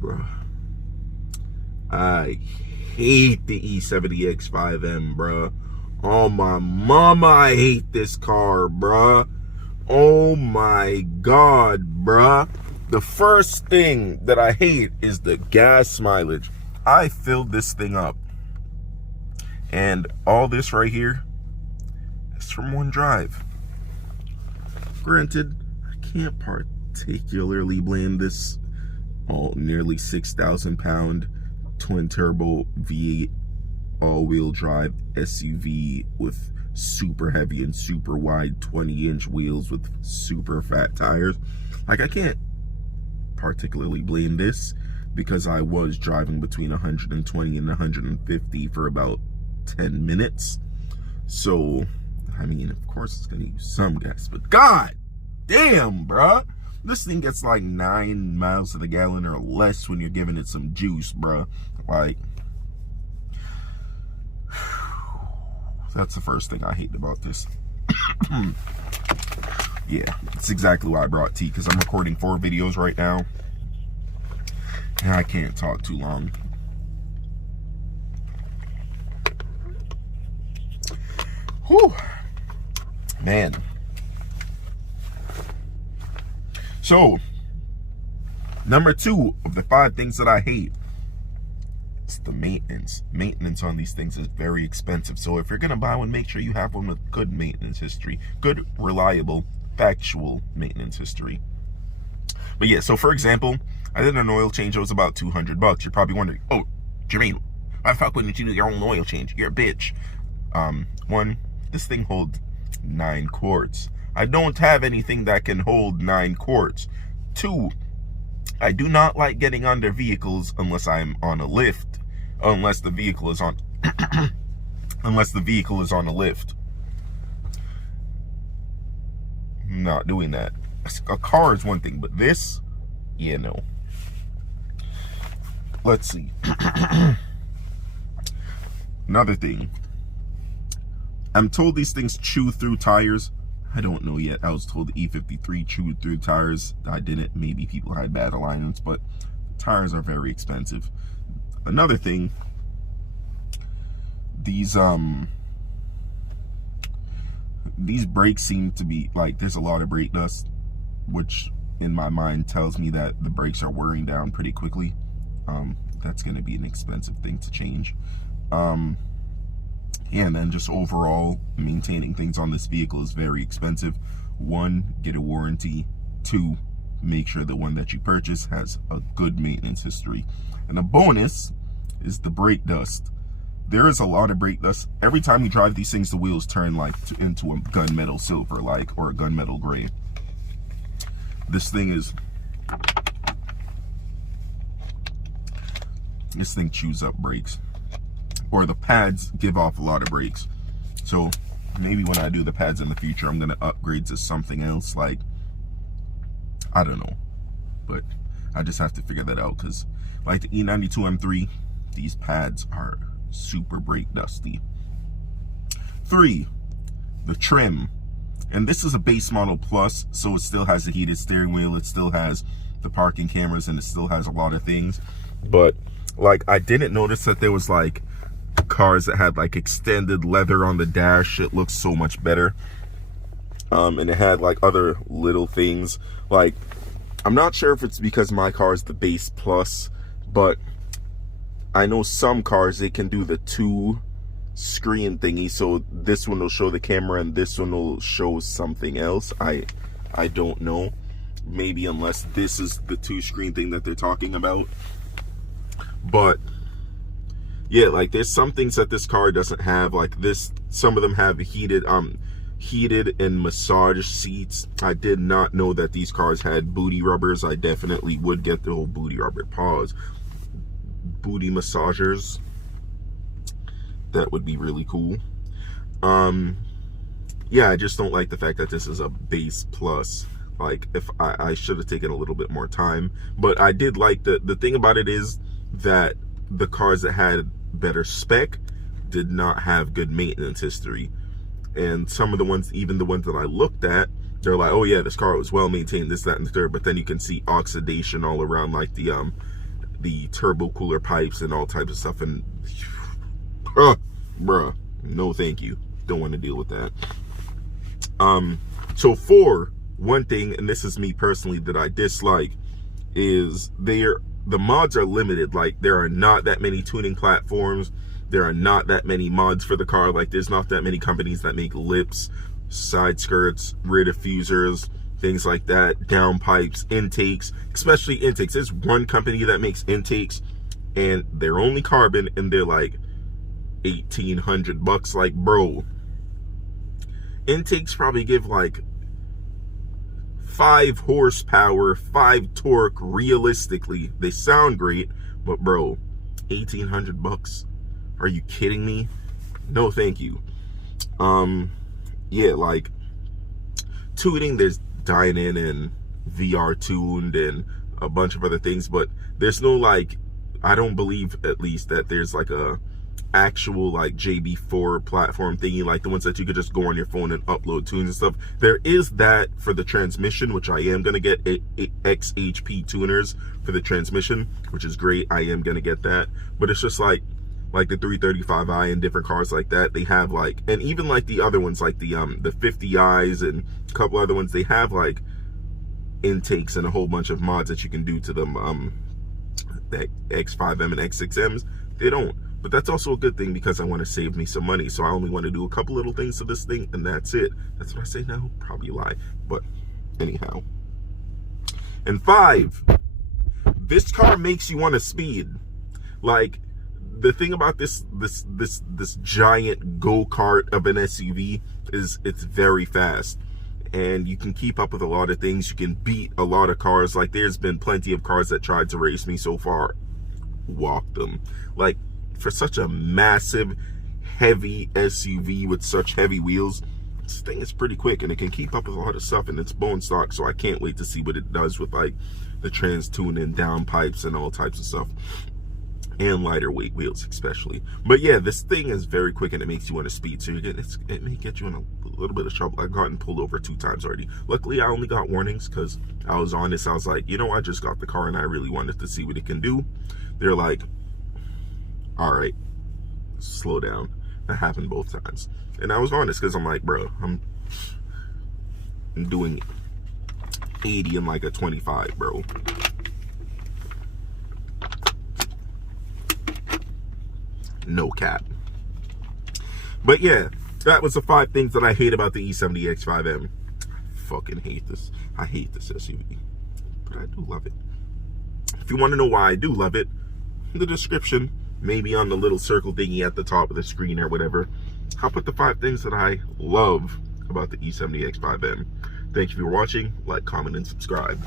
bro. I hate the E70X5M, bro. Oh my mama, I hate this car, bro. Oh my god, bro. The first thing that I hate is the gas mileage. I filled this thing up, and all this right here is from one drive. Granted, I can't particularly blame this nearly 6,000 pound twin turbo V8 all-wheel drive SUV with super heavy and super wide 20-inch wheels with super fat tires. Like, I can't particularly blame this because I was driving between 120 and 150 for about 10 minutes. So, I mean, of course it's gonna use some gas, but god damn, bruh. This thing gets like 9 miles to the gallon or less when you're giving it some juice, bruh. Like, that's the first thing I hate about this. Yeah, that's exactly why I brought tea, because I'm recording 4 videos right now, and I can't talk too long. Whew. Man. So, number 2 of the 5 things that I hate is the maintenance. Maintenance on these things is very expensive. So if you're going to buy one, make sure you have one with good maintenance history. Good, reliable, factual maintenance history. But yeah, so for example, I did an oil change. It was about $200. You're probably wondering, oh, Jermaine, why the fuck wouldn't you do your own oil change? You're a bitch. One, this thing holds 9 quarts. I don't have anything that can hold 9 quarts. 2, I do not like getting under vehicles unless I'm on a lift. Unless the vehicle is on unless the vehicle is on a lift. I'm not doing that. A car is one thing, but this, yeah, no. Let's see. Another thing. I'm told these things chew through tires. I don't know yet. I was told the E53 chewed through tires. I didn't. Maybe people had bad alignments, but tires are very expensive. Another thing, these brakes seem to be like, there's a lot of brake dust, which in my mind tells me that the brakes are wearing down pretty quickly. That's going to be an expensive thing to change. And then just overall, maintaining things on this vehicle is very expensive. 1, get a warranty. 2, make sure the one that you purchase has a good maintenance history. And a bonus is the brake dust. There is a lot of brake dust. Every time you drive these things, the wheels turn like into a gunmetal silver, like, or a gunmetal gray. This thing chews up brakes. Or the pads give off a lot of brakes. So maybe when I do the pads in the future, I'm going to upgrade to something else. Like, I don't know. But I just have to figure that out. Because like the E92 M3, these pads are super brake dusty. 3, the trim. And this is a base model plus. So it still has a heated steering wheel. It still has the parking cameras. And it still has a lot of things. But like, I didn't notice that there was like cars that had like extended leather on the dash. It looks so much better. And it had like other little things. Like, I'm not sure if it's because my car is the base plus, but I know some cars, they can do the 2 screen thingy. So this one will show the camera and this one will show something else. I don't know. Maybe unless this is the 2 screen thing that they're talking about. But yeah, like there's some things that this car doesn't have. Like this, some of them have heated and massage seats. I did not know that these cars had booty rubbers. I definitely would get the whole booty rubber. Pause. Booty massagers. That would be really cool. Yeah, I just don't like the fact that this is a base plus. Like, if I should have taken a little bit more time. But I did like the thing about it is that the cars that had better spec did not have good maintenance history. And some of the ones, even the ones that I looked at, they're like, oh yeah, this car was well maintained, this, that, and the third. But then you can see oxidation all around, like the the turbo cooler pipes and all types of stuff, and bruh, no thank you. Don't want to deal with that. So for one thing, and this is me personally that I dislike, is the mods are limited. Like, there are not that many tuning platforms. There are not that many mods for the car. Like, there's not that many companies that make lips, side skirts, rear diffusers, things like that, downpipes, intakes, especially intakes. There's one company that makes intakes, and they're only carbon, and they're like $1,800. Like, bro, intakes probably give like 5 horsepower, 5 torque. Realistically, they sound great, but bro, $1,800. Are you kidding me? No thank you. Yeah, like tuning, there's Dynan and VR tuned and a bunch of other things, but there's no, like, I don't believe, at least, that there's like a actual like JB4 platform thingy, like the ones that you could just go on your phone and upload tunes and stuff. There is that for the transmission, which I am gonna get XHP tuners for the transmission, which is great. I am gonna get that, but it's just like the 335i and different cars like that, they have like, and even like the other ones, like the 50i's and a couple other ones, they have like intakes and a whole bunch of mods that you can do to them. The X5M and X6Ms, they don't. But that's also a good thing, because I want to save me some money. So I only want to do a couple little things to this thing, and that's it. That's what I say now. Probably a lie, but anyhow. And 5, this car makes you want to speed. Like, the thing about this giant go-kart of an SUV is it's very fast, and you can keep up with a lot of things. You can beat a lot of cars. Like, there's been plenty of cars that tried to race me so far. Walked them. Like, for such a massive, heavy SUV with such heavy wheels, this thing is pretty quick, and it can keep up with a lot of stuff, and it's bone stock, so I can't wait to see what it does with like the trans tune and down pipes and all types of stuff, and lighter weight wheels especially. But yeah, this thing is very quick, and it makes you want to speed, so it may get you in a little bit of trouble. I've gotten pulled over 2 times already. Luckily, I only got warnings because I was honest. I was like, you know, I just got the car and I really wanted to see what it can do. They're like, all right, slow down. That happened both times, and I was honest, because I'm like, bro, I'm doing 80 in like a 25, bro. No cap. But yeah, that was the 5 things that I hate about the E70 X5M. I fucking hate this. I hate this SUV, but I do love it. If you want to know why I do love it, in the description, maybe on the little circle thingy at the top of the screen or whatever, I'll put the 5 things that I love about the E70 X5M. Thank you for watching. Like, comment, and subscribe.